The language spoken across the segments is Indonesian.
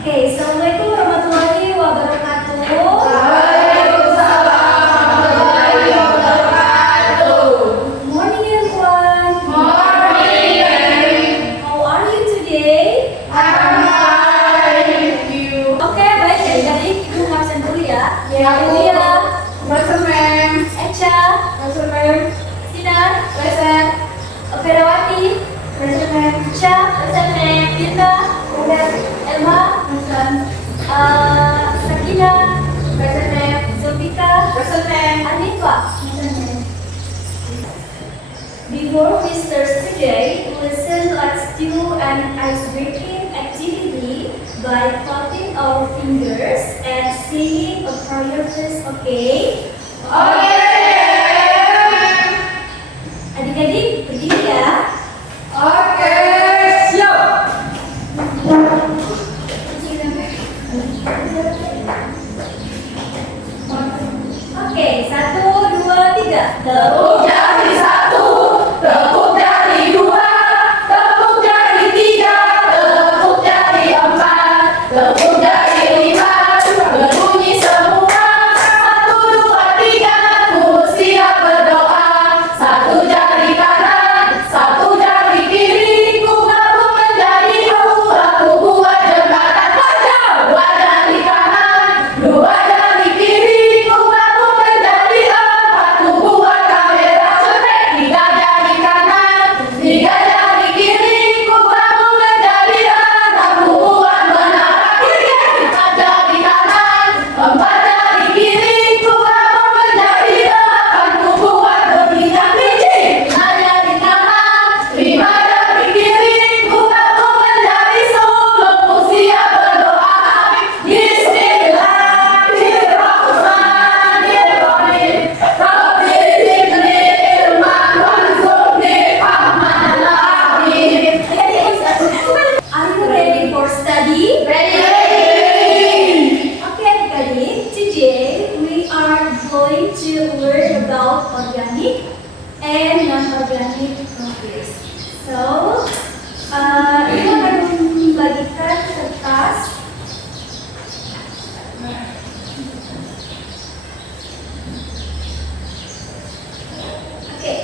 Oke, Assalamualaikum warahmatullahi wabarakatuh. Waalaikumsalam warahmatullahi wabarakatuh. Good morning everyone. Morning. How are you today? I'm fine. Thank you. Oke, baik adik-adik, ibu absen dulu ya. Ya, Bu. Lia, Present, ma'am. Echa, Present, ma'am. Sinar, Present. Ferawati, Present, ma'am. Echa, Dinda, Elma, Sakina, Present, ma'am. Zulfika, Present, ma'am. Anifa. Before we start today, listen, let's do an ice-breaking activity by clapping our fingers and singing a prayer first, okay? Adik-adik, berdiri ya. Oke, siap. Oke, 1, 2, 3. Tepuk jari 1, tepuk jari 2, tepuk jari 3, tepuk jari 4, tepuk jari 5, berbunyi semua. 1, 2, 3, ku siap berdoa. 1 jari kanan, 1 jari kiri, ku gabung menjadi 2, ku buat jembatan panjang. 2 jari kanan, 2 jari kiri, ku gabung menjadi 4, ku buat kamera cetek. 3 jari kanan, 3 jari kiri, ku gabung menjadi 6, ku buat menara kirgen. 4 jari kanan, 4 jari kiri, ku gabung menjadi 8, ku buat berdindang biji. 5 jari kanan, 5 jari kiri, ku gabung menjadi 10, ku siap berdoa. Bismillahirrahmanirrahim. Rabbi zidni ilman warzuqni fahman amin. Are you ready for study? Ready? Okay, adik-adik, today we are going to learn about organic and non-organic compost. So, ibu akan membagikan kertas. Oke.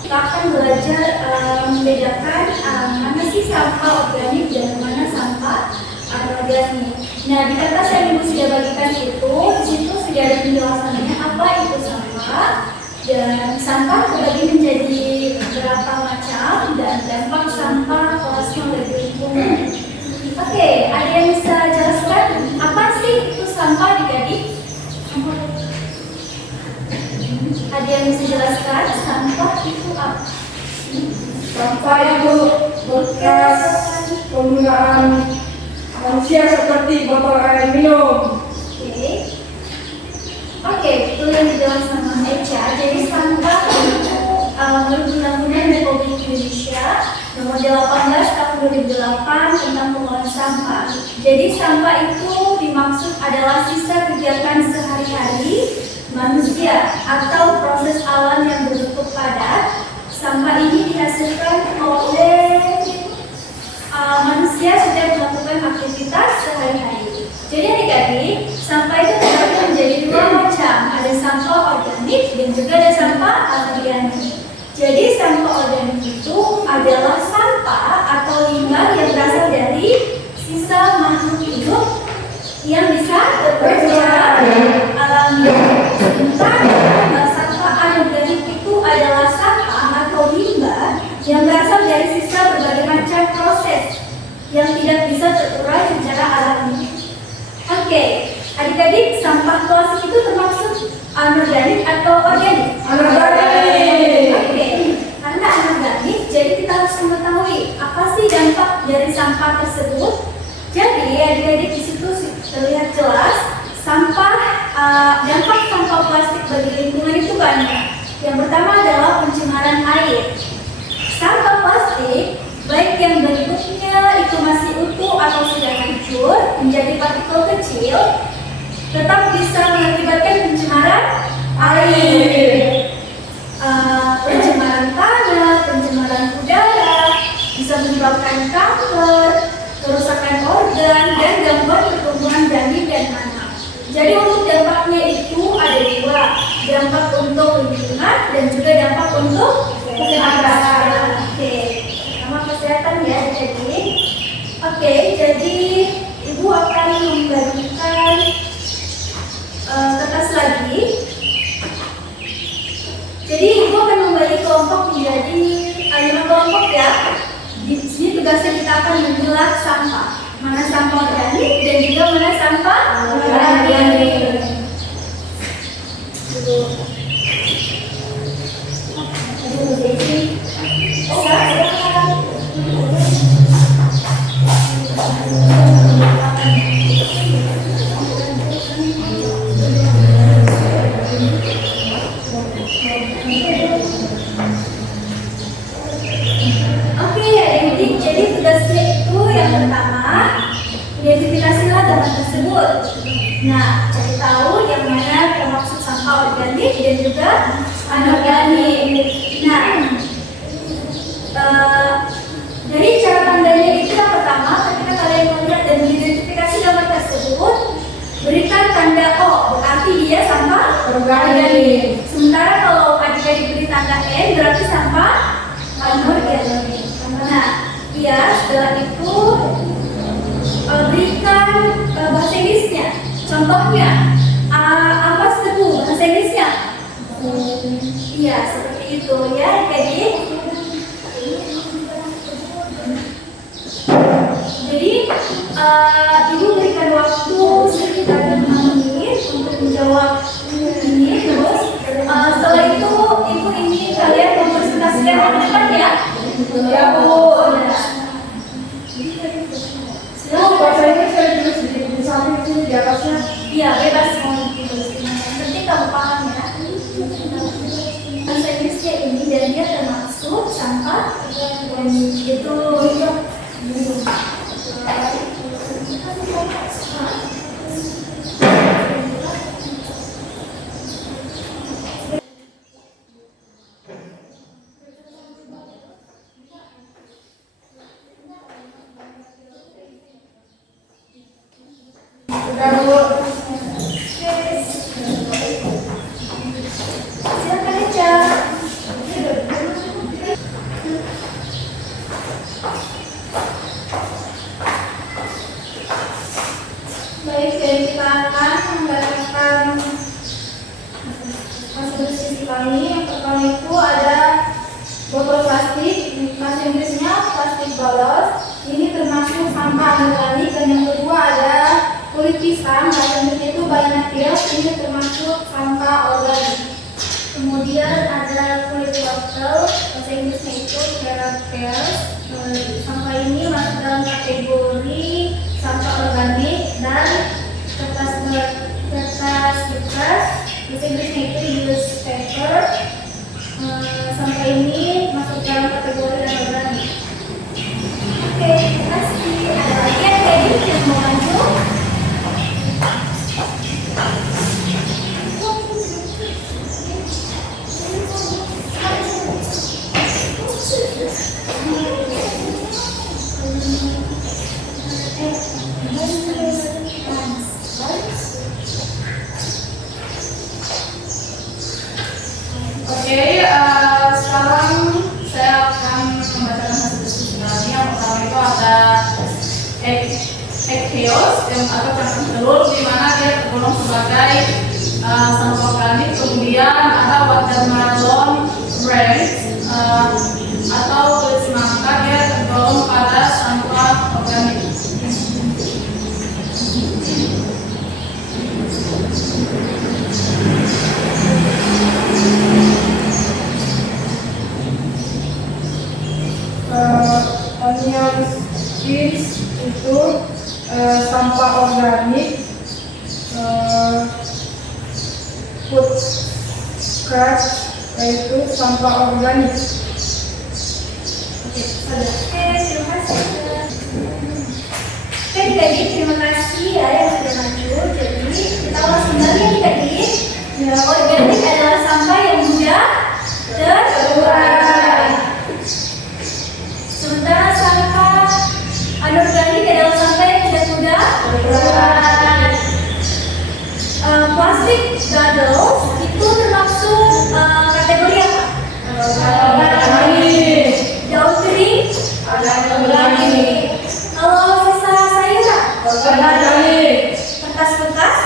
Kita akan belajar membedakan mana sih sampah organik dan mana sampah anorganik. Nah, di kertas yang ibu sudah bagikan itu, di situ sudah ada penjelasannya apa itu sampah dan sampah terbagi menjadi beberapa macam dan dampak sampah kelasnya bagi lingkungan. Oke, ada yang bisa jelaskan apa sih itu sampah adik-adik? Ada yang bisa jelaskan sampah itu apa? Sampah itu bekas penggunaan manusia seperti botol air minum. Oke, itu yang dijelaskan sama Echa. Jadi sampah itu menurut Undang-Undang Republik Indonesia Nomor 18 Tahun 2008 tentang pengolahan sampah. Jadi sampah itu dimaksud adalah sisa kegiatan sehari-hari manusia atau proses alam yang berbentuk padat. Sampah ini dihasilkan oleh manusia sedang melakukan aktivitas sehari-hari. Jadi adik-adik, sampah itu terbagi menjadi dua macam. Ada sampah organik dan juga ada sampah anorganik. Jadi sampah organik itu adalah sampah atau limbah yang berasal dari sisa makhluk hidup yang bisa bergerak secara alami. Sementara sampah anorganik itu adalah sampah atau limbah yang berasal dari sisa berbagai macam proses yang tidak bisa terurai secara alami. Oke, adik-adik, sampah plastik itu termasuk anorganik atau organik? Anorganik. Oke, karena anorganik, jadi kita harus mengetahui apa sih dampak dari sampah tersebut. Jadi adik-adik di situ terlihat jelas dampak sampah plastik bagi lingkungan itu banyak. Yang pertama adalah pencemaran air. Sampah plastik baik yang bentuknya itu masih utuh atau sudah hancur menjadi partikel kecil tetap bisa mengakibatkan pencemaran air. Pencemaran tanah, pencemaran udara bisa menyebabkan kanker, kerusakan organ, dan gangguan pertumbuhan janin dan anak. Jadi untuk dampaknya itu ada dua, dampak untuk lingkungan dan juga dampak untuk kesehatan. Oke, pertama kesehatan ya jadi. Oke, jadi ibu akan membagikan kertas lagi. Jadi ibu akan membagi kelompok menjadi 5 kelompok ya. Di sini tugasnya kita akan memilah sampah. Mana sampah organik dan juga mana sampah anorganik. Jadi tugasnya itu yang pertama, identifikasilah gambar tersebut. Nah, cari tahu yang mana termaksud sampah organik dan juga anorganik. Nah, jadi cara tandanya itu yang pertama, ketika kalian melihat dan mengidentifikasi gambar tersebut, berikan tanda O, berarti dia sampah organik. Sementara kalau adik-adik beri tanda N, berarti sampah anorganik. Nah, ya, setelah itu berikan bahasa Inggrisnya. Contohnya, ampas tebu bahasa Inggrisnya. Iya, seperti itu ya, jadi. Jadi, ibu berikan waktu sekitar 5 menit untuk menjawab ini. Terus, setelah itu ibu ingin kalian mempresentasikan yang depan ya. Ya Bu. Bahasa Inggris saya tulis di samping sini di atasnya. Iya, bebas mau ditulis. Yang penting kamu paham ya. Bahasa Inggrisnya ini dan dia termasuk sampah dan itu. Silakan aja. Baik, jadi kita akan menggunakan hasil diskusi kami. Yang pertama itu ada botol plastik, bahasa Inggrisnya plastik bottles. Ini termasuk sampah anorganik. Dan yang kedua ada kulit pisang, bahasa Inggrisnya itu banana peels. Ini termasuk sampah organik. Kemudian ada kulit wortel, bahasa Inggrisnya itu carrot peels. Sampah ini masuk dalam kategori sampah organik. Dan kertas bekas, bahasa Inggrisnya itu used paper. Sampah ini masuk dalam kategori anorganik. Oke, terima kasih. Ada lagi adik-adik yang mau maju? Oke, sekarang saya akan membacakan hasil diskusi kami. Yang pertama itu ada egg chaos atau cangkang telur, di mana dia tergolong sebagai sampah organik. Kemudian ada watermelon brains atau kulit semangka, dia tergolong pada sampah organik. Onion skins itu sampah organik, food scrap, yaitu sampah organik. Oke, terima kasih. Oke, adik-adik, terima kasih ya yang sudah maju. Jadi, kita ulas kembali ya adik-adik. Organik adalah sampah yang mudah terurai. Sementara sampah anorganik adalah sampah yang tidak mudah terurai. Plastik bottles itu termasuk kategori apa? Daun kering? Kalau sisa sayuran? Kertas bekas?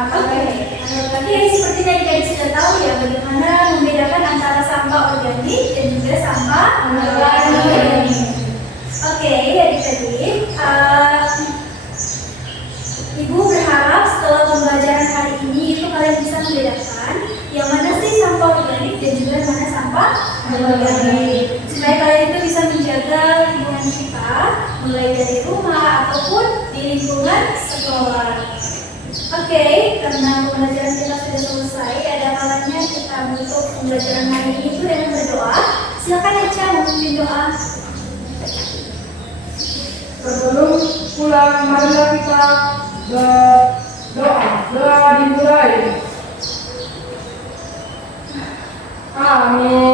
Oke, seperti tadi kalian sudah tahu ya bagaimana membedakan antara sampah organik dan juga sampah anorganik. Oke, adik-adik, Ibu berharap setelah pembelajaran hari ini itu kalian bisa membedakan yang mana sih sampah organik dan juga mana sampah anorganik, supaya kalian itu bisa menjaga lingkungan kita mulai dari rumah ataupun di lingkungan sekolah. Oke, karena pembelajaran kita sudah selesai, ada kalanya kita menutup pembelajaran hari ini itu dengan berdoa. Silakan Eca memimpin doa. Sebelum pulang, marilah kita berdoa. Doa dimulai. Amin.